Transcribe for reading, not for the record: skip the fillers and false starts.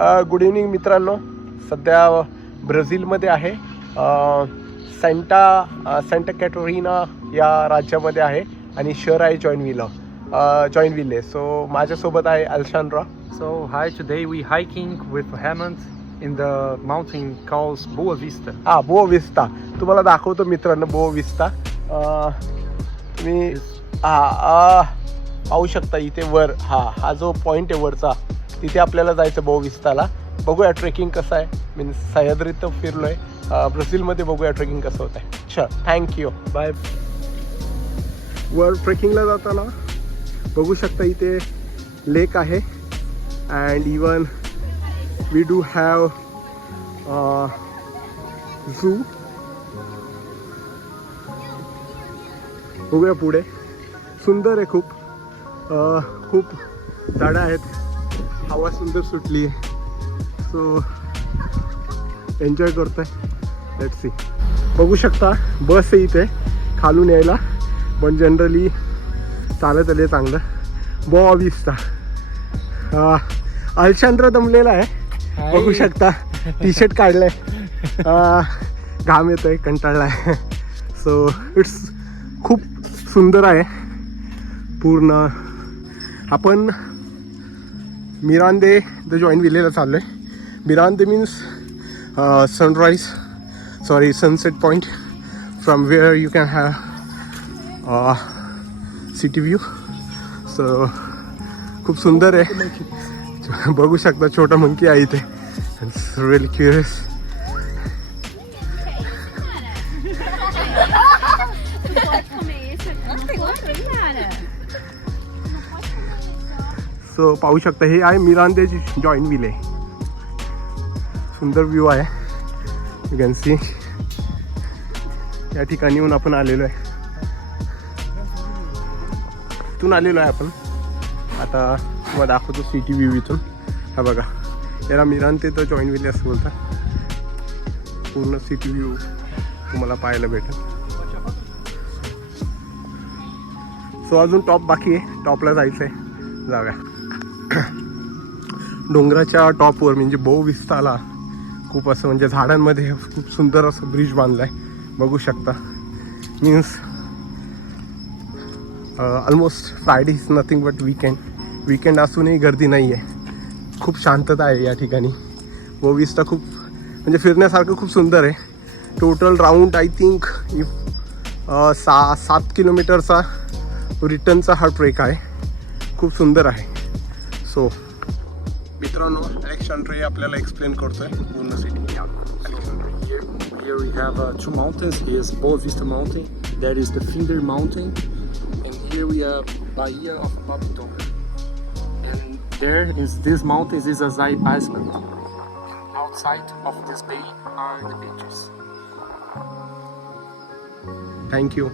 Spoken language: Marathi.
गुड इव्हनिंग मित्रांनो. सध्या ब्राझीलमध्ये आहे. सेंटा कॅटरिना या राज्यामध्ये आहे आणि शहर आहे जॉइनविले. सो माझ्यासोबत आहे अल्शांड्रा. So hi, today we hiking with Hemant in the mountain called Boa Vista. Boa vista तुम्हाला दाखवतो मित्रांनो. बोआ विस्ता तुम्ही पाहू शकता इथे वर. हा जो पॉईंट आहे वरचा, तिथे आपल्याला जायचं बोआ विस्ताला. बघूया ट्रेकिंग कसं आहे. मीन्स सह्याद्रीत तर फिरलो आहे, ब्राझीलमध्ये बघूया ट्रेकिंग कसं होत आहे. चल, थँक्यू, बाय. वर ट्रेकिंगला जाताना बघू शकता इथे लेक आहे. And even we do have zoo. बघूया पुढे. सुंदर आहे खूप. खूप झाडं आहेत. हवा सुंदर सुटली आहे. सो एन्जॉय करतोय. Let's see. बघू शकता बस आहे इथे खालून यायला, पण जनरली चालत आले चांगलं. बोआ विस्ता. अल्शांड्रा दमलेला आहे. बघू शकता टी शर्ट काढलाय. घाम येतोय, कंटाळलाय. सो इट्स खूप सुंदर आहे पूर्ण. आपण मिरांदे द जॉइनविलेला चाललो आहे. मिरांदे means sunset point from where you can have city view. So खूप सुंदर आहे. बघू शकता छोटा मंकी आहे इथे. It's really curious. सो पाहू शकता हे आहे मिरांदे जॉइनविले. सुंदर व्ह्यू आहे. You can see. या ठिकाणी येऊन आपण आलेलो आहे. इथून आलेलो आहे आपण. आता तुम्हाला दाखवतो सिटी व्ह्यू इथून. हा बघा, याला मिरांदे द जॉइनविले असं बोलतात. पूर्ण सिटी व्ह्यू तुम्हाला पाहायला भेटेल. सो अजून टॉप बाकी आहे. टॉपला जायचं आहे. जाऊया. डोंगराच्या टॉपवर म्हणजे बोआ विस्ताला खूप असं म्हणजे झाडांमध्ये खूप सुंदर असं ब्रिज बांधला आहे. बघू शकता. Means almost Friday is nothing but weekend असूनही गर्दी नाही आहे. खूप शांतता आहे या ठिकाणी. बोआ विस्ता खूप म्हणजे फिरण्यासारखं खूप सुंदर आहे. टोटल राऊंड आय थिंक 7 किलोमीटरचा रिटर्नचा हा ट्रेक आहे. खूप सुंदर आहे. सो मित्रांनो, अलेक्झांड्रा आपल्याला एक्सप्लेन करतोय पूर्ण city. Here we have two mountains. Here is Boa Vista Mountain. That is the Finder Mountain. And here we have Bahia of Papitoca. And there is this mountains is Azai Island. Outside of this bay are the beaches. Thank you.